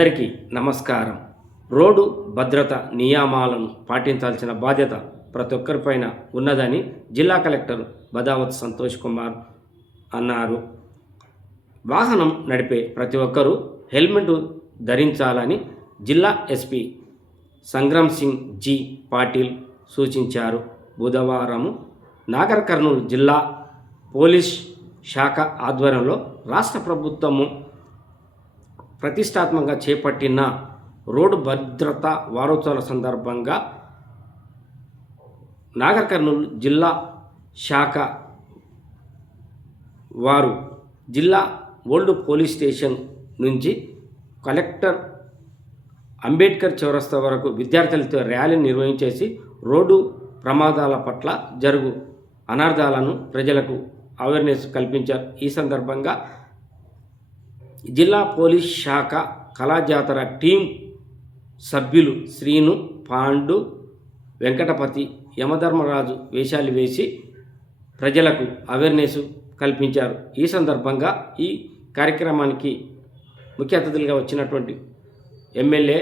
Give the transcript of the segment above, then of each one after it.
అందరికీ నమస్కారం. రోడ్డు భద్రత నియమాలను పాటించాల్సిన బాధ్యత ప్రతి ఒక్కరిపైన ఉన్నదని జిల్లా కలెక్టర్ బదావత్ సంతోష్ కుమార్ అన్నారు. వాహనం నడిపే ప్రతి ఒక్కరూ హెల్మెట్ ధరించాలని జిల్లా ఎస్పీ సంగ్రామ్ సింగ్ జీ పాటిల్ సూచించారు. బుధవారం నాగర్ కర్నూలు జిల్లా పోలీస్ శాఖ ఆధ్వర్యంలో రాష్ట్ర ప్రభుత్వము ప్రతిష్టాత్మకంగా చేపట్టిన రోడ్డు భద్రతా వారోత్సవాల సందర్భంగా నాగర్ కర్నూలు జిల్లా శాఖ వారు జిల్లా ఓల్డ్ పోలీస్ స్టేషన్ నుంచి కలెక్టర్ అంబేద్కర్ చౌరస్తా వరకు విద్యార్థులతో ర్యాలీ నిర్వహించేసి రోడ్డు ప్రమాదాల పట్ల జరుగు అనర్థాలను ప్రజలకు అవేర్నెస్ కల్పించారు. ఈ సందర్భంగా జిల్లా పోలీస్ శాఖ కళాజాతర టీం సభ్యులు శ్రీను, పాండు, వెంకటపతి, యమధర్మరాజు వేషాలు వేసి ప్రజలకు అవేర్నెస్ కల్పించారు. ఈ సందర్భంగా ఈ కార్యక్రమానికి ముఖ్య అతిథులుగా వచ్చినటువంటి ఎమ్మెల్యే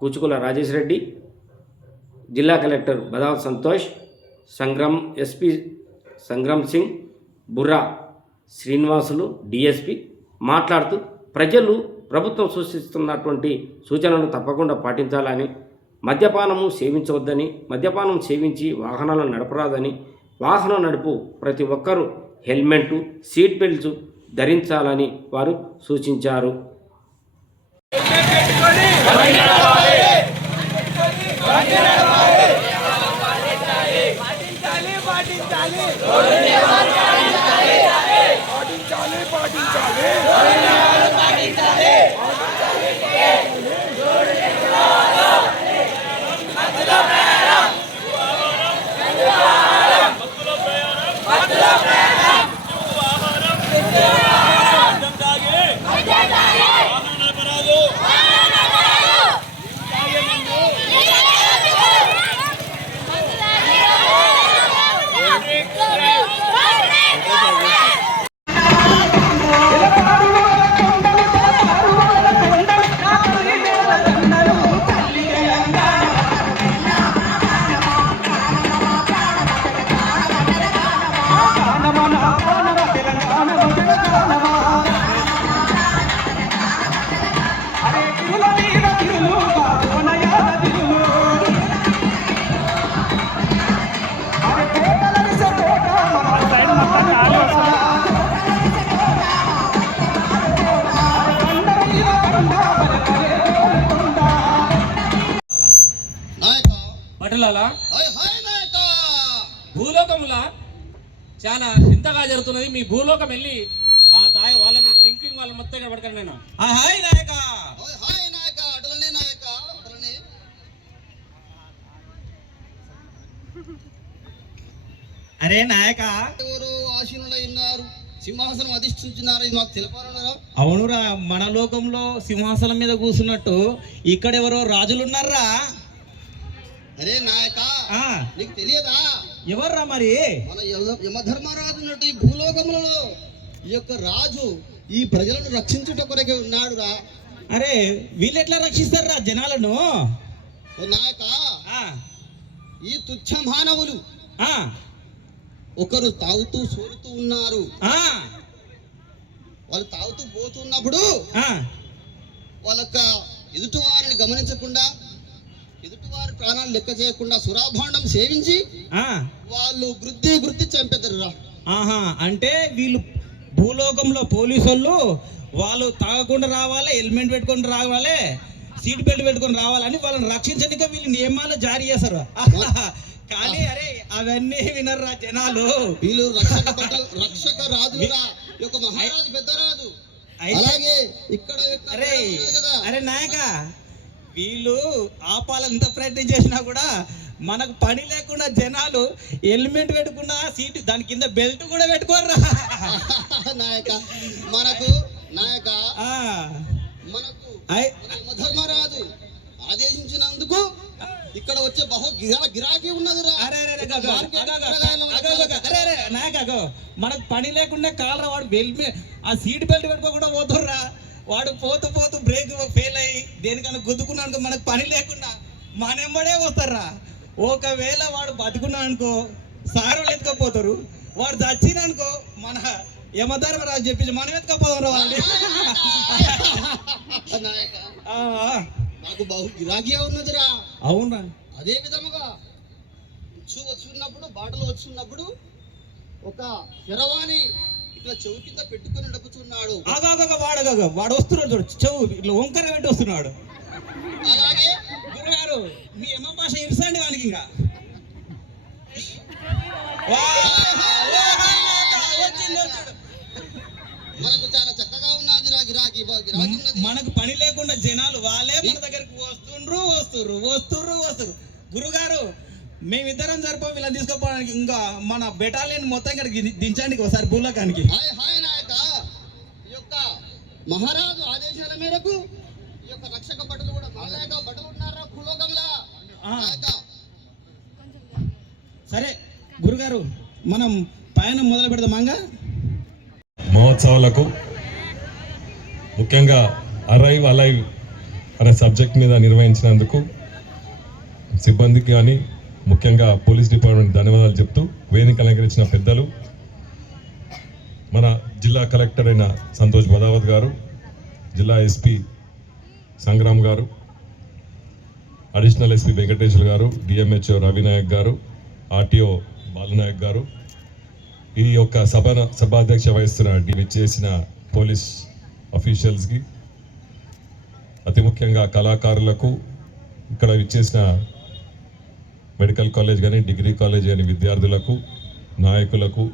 కూచుకుల రాజేష్ రెడ్డి, జిల్లా collector Badavath Santosh, SP Sangram Singh, Burra Srinivasulu, DSP మాట్లాడుతూ ప్రజలు ప్రభుత్వం సూచిస్తున్నటువంటి సూచనలను తప్పకుండా పాటించాలని, మద్యపానము సేవించవద్దని, మద్యపానం సేవించి వాహనాలను నడపరాదని, వాహనం నడుపు ప్రతి ఒక్కరూ హెల్మెట్, సీట్ బెల్ట్స్ ధరించాలని వారు సూచించారు. భూలోకముల చాలా ఇంతగా జరుగుతున్నది. మీ భూలోకం వెళ్ళి ఆ తాయి వాళ్ళని డ్రింకింగ్ వాళ్ళ మొత్తం ఇక్కడ పడతాను నేను. హాయ్ నాయక, హాయ్ నాయక, అటలనే నాయక, అటలనే. అరే నాయక, ఎవరు ఆశీనులై ఉన్నారు, సింహాసనం అధిష్ఠించున్నారు, ఇది మాకు తెలపాలన్నారా? అవునురా, మన లోకంలో సింహాసనం మీద కూర్చున్నట్టు ఇక్కడెవరో రాజులున్నారా? అరే నాయక, నీకు తెలియదా ఎవర్రా మరి? మన యమధర్మరాజు ఉన్నట్టు ఈ భూలోకములలో ఈ యొక్క రాజు ఈ ప్రజలను రక్షించుట కొరకే ఉన్నాడు రా. అరే వీళ్ళు ఎట్లా రక్షిస్తారా జనాలను? నాయక, ఈ తుచ్చ మానవులు ఒకరు తాగుతూ సోలుతూ ఉన్నారు. వాళ్ళు తాగుతూ పోతున్నప్పుడు వాళ్ళొక్క ఎదుటి వారిని గమనించకుండా, ఎదుటివారి ప్రాణాలు లెక్క చేయకుండా సురాభాండం సేవించి వాళ్ళు వృద్ధి చంపేద్దరు. అంటే వీళ్ళు భూలోకంలో పోలీసు వాళ్ళు తాగకుండా రావాలి, హెల్మెట్ పెట్టుకొని రావాలి, సీట్ బెల్ట్ పెట్టుకొని రావాలని వాళ్ళని రక్షించడానికి వీళ్ళు నియమాలు జారీ చేస్తారు. కానీ అరే అవన్నీ వినర్రా జనాలు. వీళ్ళు రక్షక రాజురా, ఒక మహారాజు, పెద్ద రాజు. అలాగే ఇక్కడ అరే నాయక, వీళ్ళు ఆపాలంత ప్రయత్నం చేసినా కూడా మనకు పని లేకుండా జనాలు హెల్మెట్ పెట్టుకున్న సీట్ దాని కింద బెల్ట్ కూడా పెట్టుకోర్రా నాయక. మనకు యమధర్మరాజు ఆదేశించినందుకు ఇక్కడ వచ్చే బహు గిరాకీ ఉన్నది. నాయక, మనకు పని లేకుండా కాలరా వాడు ఆ సీట్ బెల్ట్ పెట్టుకోకుండా పోతుర్రా. వాడు పోతూ పోతూ బ్రేక్ ఫెయిల్ అయ్యి దేనికన్నా గుద్దుకున్నానుకో మనకు పని లేకుండా మనెంబడే వస్తారా. ఒకవేళ వాడు బతుకున్నా అనుకో సారు ఎత్తుకపోతారు, వాడు చచ్చిననుకో మన యమధర్మరాజు చెప్పేసి మనం ఎత్తుకపోదాం రా వాళ్ళని. నాయక ఆ, నాకు బహు గిరాకీ ఉన్నదిరా. అవునా. అదే విధముగా వచ్చున్నప్పుడు బాటలు వచ్చున్నప్పుడు ఒక శరవాణి ఇట్లా చెవు కింద పెట్టుకుని నడుపుతున్నాడు. వాడు వస్తున్నాడు చూడు, చెవు ఇట్లా వంకర పెట్టి వస్తున్నాడు. అలాగే గురుగారు మీ ఎమ్మ భాష ఇరుసండి వానికి ఇంకా. మనకు చాలా చక్కగా ఉన్నది రా గిరాకీ ఉన్నది. మనకు పని లేకుండా జనాలు వాళ్ళే మన దగ్గరికి వస్తుర్రు. గురుగారు మేమిద్దరం సరిపో వీళ్ళని తీసుకోపోవడానికి ఇంకా మన బెటాలియన్ మొత్తం ఇక్కడ దించండి ఒకసారి భూలోకానికి. హాయ్ నాయక, ఈ యొక్క మహారాజు ఆదేశాల మేరకు ఈ యొక్క రక్షక భటులు కూడా నాయక భటులు ఉన్నారా భూలోకంలా. నాయక సరే గురుగారు మనం పయనం మొదలు పెడదామంగా. మహోత్సవాలకు ముఖ్యంగా అరైవ్ అలైవ్ అనే సబ్జెక్ట్ మీద నిర్వహించినందుకు సిబ్బందికి కానీ ముఖ్యంగా పోలీస్ డిపార్ట్మెంట్ ధన్యవాదాలు చెప్తూ వేదిక అలంకరించిన పెద్దలు మన జిల్లా కలెక్టర్ అయిన సంతోష్ బదావత్ గారు, జిల్లా ఎస్పీ సంగ్రామ్ గారు, అడిషనల్ ఎస్పీ వెంకటేశ్వర్ గారు, డిఎంహెచ్ఓ రవినాయక్ గారు, ఆర్టీఓ బాలునాయక్ గారు, ఈ యొక్క సభాధ్యక్ష వహిస్తున్న చేసిన పోలీస్ అఫీషియల్స్కి, అతి ముఖ్యంగా కళాకారులకు, ఇక్కడ విచ్చేసిన మెడికల్ కాలేజ్ కానీ డిగ్రీ కాలేజ్ కానీ విద్యార్థులకు, నాయకులకు,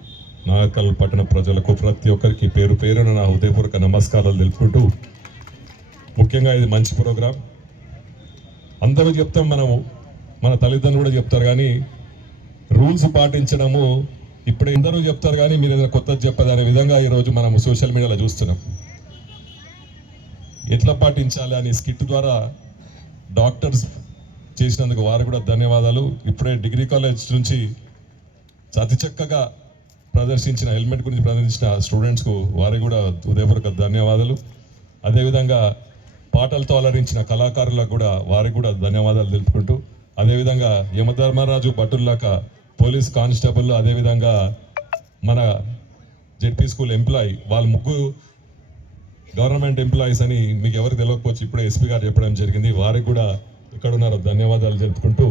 నాగర్కర్నూల్ పట్టణ ప్రజలకు ప్రతి ఒక్కరికి పేరు పేరున నా హృదయపూర్వక నమస్కారాలు తెలుపుకుంటూ, ముఖ్యంగా ఇది మంచి ప్రోగ్రాం. అందరూ చెప్తాం, మనము మన తల్లిదండ్రులు కూడా చెప్తారు, కానీ రూల్స్ పాటించడము ఇప్పుడే అందరూ చెప్తారు, కానీ మీరు ఏదైనా కొత్తది చెప్పదు అనే విధంగా ఈరోజు మనము సోషల్ మీడియాలో చూస్తున్నాం. ఎట్లా పాటించాలి అని స్కిట్ ద్వారా డాక్టర్స్ చేసినందుకు వారు కూడా ధన్యవాదాలు. ఇప్పుడే డిగ్రీ కాలేజ్ నుంచి అతి చక్కగా ప్రదర్శించిన హెల్మెట్ గురించి ప్రదర్శించిన స్టూడెంట్స్కు వారికి కూడా హృదయపూర్వక ధన్యవాదాలు. అదేవిధంగా పాటలతో అలరించిన కళాకారులకు కూడా వారికి కూడా ధన్యవాదాలు తెలుపుకుంటూ, అదేవిధంగా యమధర్మరాజు భటుల్లాక పోలీస్ కానిస్టేబుల్, అదేవిధంగా మన జెడ్పీ స్కూల్ ఎంప్లాయీ, వాళ్ళు ముగ్గురు గవర్నమెంట్ ఎంప్లాయీస్ అని మీకు ఎవరికి తెలియకపోవచ్చు, ఇప్పుడే ఎస్పీ గారు చెప్పడం జరిగింది. వారికి కూడా ఇక్కడ ఉన్నారో ధన్యవాదాలు తెలుపుకుంటూ,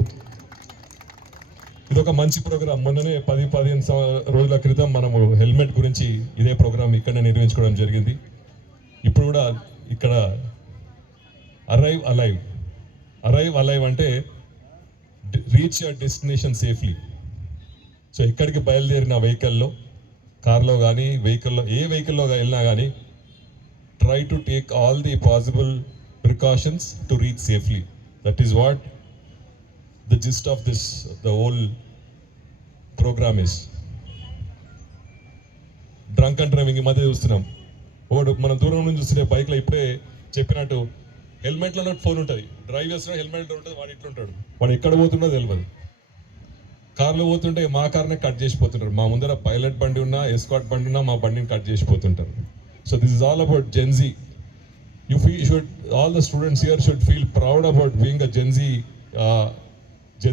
ఇది ఒక మంచి ప్రోగ్రాం. మొన్ననే 10-15 రోజుల క్రితం మనము హెల్మెట్ గురించి ఇదే ప్రోగ్రాం ఇక్కడనే నిర్వహించుకోవడం జరిగింది. ఇప్పుడు కూడా ఇక్కడ అరైవ్ అలైవ్ అంటే reach your destination safely. So ఇక్కడికి బయలుదేరిన వెహికల్లో, కార్లో కానీ వెహికల్లో, ఏ వెహికల్లో వెళ్ళినా కానీ try to take all the possible precautions to reach safely. That is what the gist of the whole program is. Drunk and driving ఈ మధ్య చూస్తున్నాం. వాడు మనం దూరం నుంచి చూస్తుంటే బైక్లో ఇప్పుడే చెప్పినట్టు హెల్మెట్లో ఫోన్ ఉంటుంది, డ్రైవ్ చేస్తున్నా హెల్మెట్ ఉంటుంది, వాడు ఇట్లుంటాడు, వాడు ఎక్కడ పోతుండో తెలియదు. కార్లో పోతుంటే మా కార్నే కట్ చేసిపోతుంటారు, మా ముందర పైలట్ బండి ఉన్నా ఎస్కాట్ బండి ఉన్నా మా బండిని cut చేసిపోతుంటారు. So this is all about Gen Z. All the students here should feel proud about being a Gen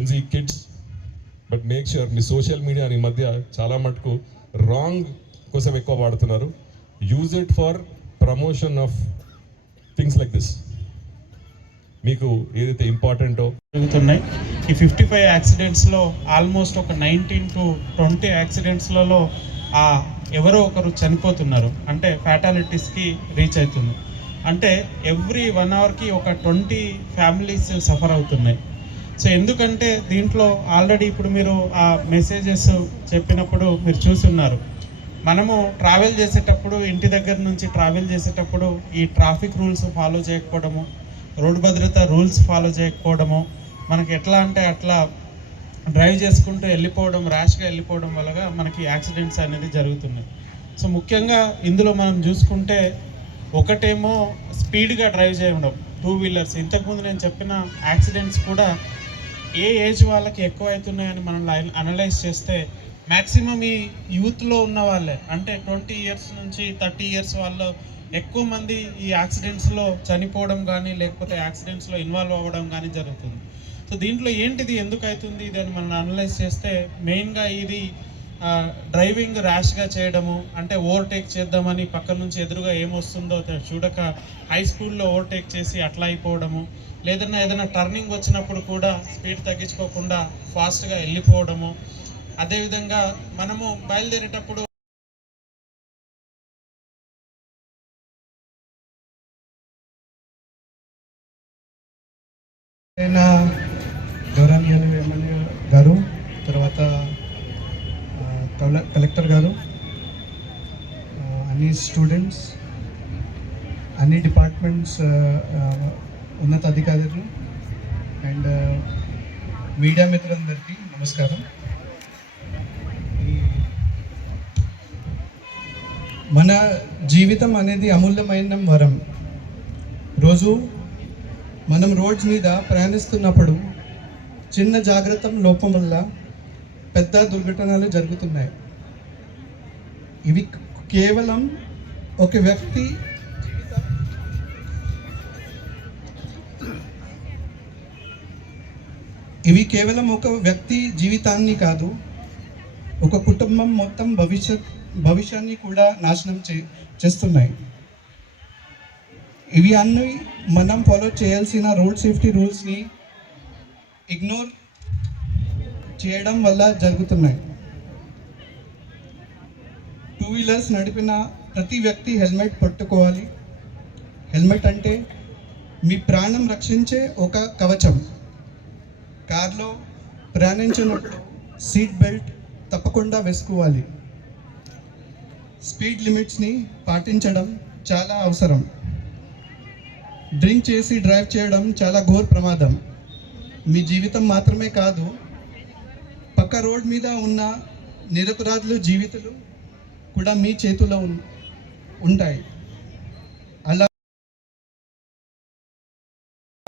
Z kids. But make sure me social media ఈ మధ్య చాలా మటుకు రాంగ్ కోసం ఎక్కువ వాడుతున్నారు. Use it for promotion of things like this. మీకు ఏదైతే ఇంపార్టెంటో జరుగుతున్నాయి. ఈ 55 యాక్సిడెంట్స్లో ఆల్మోస్ట్ ఒక 19 to 20 యాక్సిడెంట్స్లలో ఎవరో ఒకరు చనిపోతున్నారు, అంటే ఫ్యాటాలిటీస్కి రీచ్ అవుతుంది. అంటే ఎవ్రీ 1 అవర్కి ఒక 20 ఫ్యామిలీస్ సఫర్ అవుతున్నాయి. సో ఎందుకంటే దీంట్లో ఆల్రెడీ ఇప్పుడు మీరు ఆ మెసేజెస్ చెప్పినప్పుడు మీరు చూస్తున్నారు, మనము ట్రావెల్ చేసేటప్పుడు, ఇంటి దగ్గర నుంచి ట్రావెల్ చేసేటప్పుడు ఈ ట్రాఫిక్ రూల్స్ ఫాలో చేయకపోవడము, రోడ్డు భద్రత రూల్స్ ఫాలో చేయకపోవడము, మనకి ఎట్లా అంటే అట్లా డ్రైవ్ చేసుకుంటూ వెళ్ళిపోవడం, ర్యాష్గా వెళ్ళిపోవడం వల్ల మనకి యాక్సిడెంట్స్ అనేది జరుగుతున్నాయి. సో ముఖ్యంగా ఇందులో మనం చూసుకుంటే ఒకటేమో స్పీడ్గా డ్రైవ్ చేయడం, 2 వీలర్స్. ఇంతకుముందు నేను చెప్పిన యాక్సిడెంట్స్ కూడా ఏ ఏజ్ వాళ్ళకి ఎక్కువ అవుతున్నాయని మనం అనలైజ్ చేస్తే మ్యాక్సిమం ఈ యూత్లో ఉన్న వాళ్ళే, అంటే 20 ఇయర్స్ నుంచి 30 ఇయర్స్ వాళ్ళు ఎక్కువ మంది ఈ యాక్సిడెంట్స్లో చనిపోవడం కానీ లేకపోతే యాక్సిడెంట్స్లో ఇన్వాల్వ్ అవ్వడం కానీ జరుగుతుంది. సో దీంట్లో ఏంటిది ఎందుకు అవుతుంది ఇది అని మనం అనలైజ్ చేస్తే మెయిన్గా ఇది డ్రైవింగ్ ర్యాష్గా చేయడము, అంటే ఓవర్టేక్ చేద్దామని పక్క నుంచి ఎదురుగా ఏమొస్తుందో చూడక హై స్పీడ్లో ఓవర్టేక్ చేసి అట్లా అయిపోవడము, లేదన్నా ఏదైనా టర్నింగ్ వచ్చినప్పుడు కూడా స్పీడ్ తగ్గించుకోకుండా ఫాస్ట్గా వెళ్ళిపోవడము. అదేవిధంగా మనము బయలుదేరేటప్పుడు గౌరవనీయులు ఎమ్మెల్యే గారు, తర్వాత కలెక్టర్ గారు, అన్ని స్టూడెంట్స్, అన్ని డిపార్ట్మెంట్స్ ఉన్నత అధికారులు అండ్ మీడియా మిత్రులందరికీ నమస్కారం. మన జీవితం అనేది అమూల్యమైన వరం. రోజు మనం రోడ్స్ మీద ప్రయాణిస్తున్నప్పుడు చిన్న జాగ్రత్త లోపం వల్ల పెద్ద దుర్ఘటనలు జరుగుతున్నాయి. ఇవి కేవలం ఒక వ్యక్తి జీవితాన్ని కాదు, ఒక కుటుంబం మొత్తం భవిష్యాన్ని కూడా నాశనం చేస్తున్నాయి. ఇవి అన్నీ మనం ఫాలో చేయాల్సిన రోడ్ సేఫ్టీ రూల్స్ని ఇగ్నోర్ చేయడం వల్ల జరుగుతున్నాయి. 2 వీలర్స్ నడిపిన ప్రతి వ్యక్తి హెల్మెట్ పెట్టుకోవాలి. హెల్మెట్ అంటే మీ ప్రాణం రక్షించే ఒక కవచం. కార్లో ప్రయాణించినప్పుడు సీట్ బెల్ట్ తప్పకుండా వేసుకోవాలి. స్పీడ్ లిమిట్స్ని పాటించడం చాలా అవసరం. డ్రింక్ చేసి డ్రైవ్ చేయడం చాలా ఘోర ప్రమాదం. మీ జీవితం మాత్రమే కాదు, పక్క రోడ్ మీద ఉన్న నిరపరాధుల జీవితాలు కూడా మీ చేతుల్లో ఉంటాయి. అలా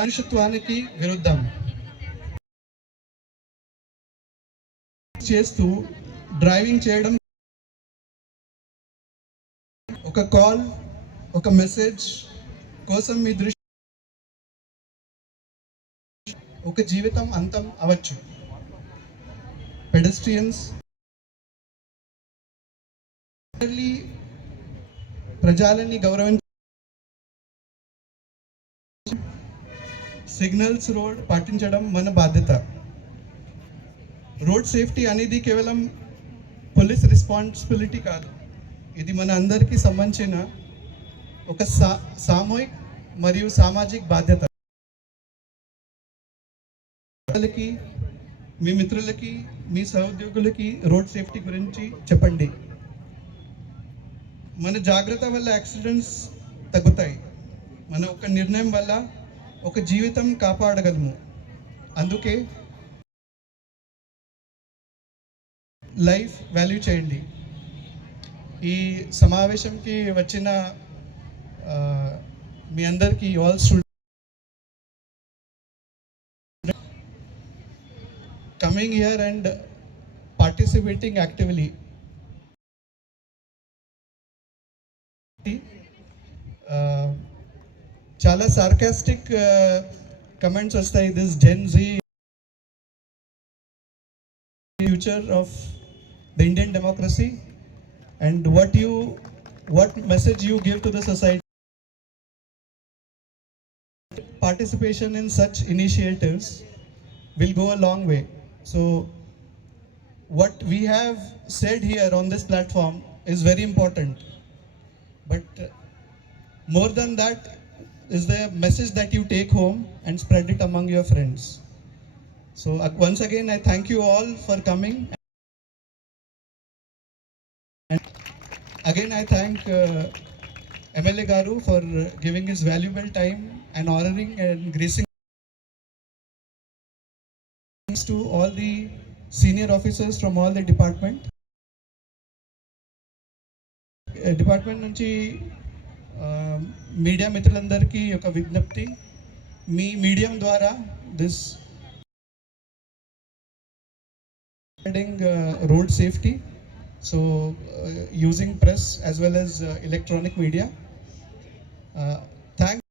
మనుషత్వానికి విరుద్ధం చేస్తూ డ్రైవింగ్ చేయడం, ఒక కాల్, ఒక మెసేజ్ కోసం మీ దృష్టి ఒక జీవితం అంతం అవ్వచ్చు. పెడెస్ట్రియన్స్ ప్రజలని గౌరవించ, సిగ్నల్స్ రోడ్ పాటించడం మన బాధ్యత. రోడ్ సేఫ్టీ అనేది కేవలం పోలీస్ రెస్పాన్సిబిలిటీ కాదు, ఇది మన అందరికీ సంబంధించిన ఒక సామూహిక మరియు సామాజిక బాధ్యత. మీ మిత్రులకి, మీ సహోద్యోగులకి రోడ్ సేఫ్టీ గురించి చెప్పండి. మన జాగ్రత్త వల్ల యాక్సిడెంట్స్ తగ్గుతాయి. మన ఒక నిర్ణయం వల్ల ఒక జీవితం కాపాడగలము. అందుకే లైఫ్ వాల్యూ చేయండి. ఈ సమావేశంకి వచ్చిన మీ అందరికీ all students coming here and participating actively. Chala sarcastic comments vastayi, this Gen Z future of the Indian democracy, and what message you give to the society. Participation in such initiatives will go a long way. So what we have said here on this platform is very important, but more than that is the message that you take home and spread it among your friends. So once again I thank you all for coming, and again I thank MLA Garu for giving his valuable time and honoring and gracing to all the senior officers from all the department నుంచి media మిత్రులందరికీ ఒక విజ్ఞప్తి. మీ medium ద్వారా this road safety, so using press as well as electronic media. Thank.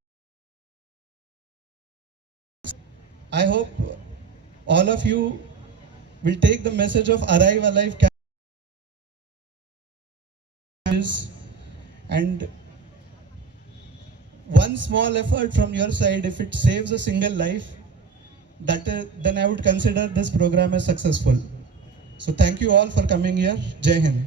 I hope all of you will take the message of Arrive Alive and one small effort from your side, if it saves a single life, then I would consider this program as successful. So thank you all for coming here. Jai Hind.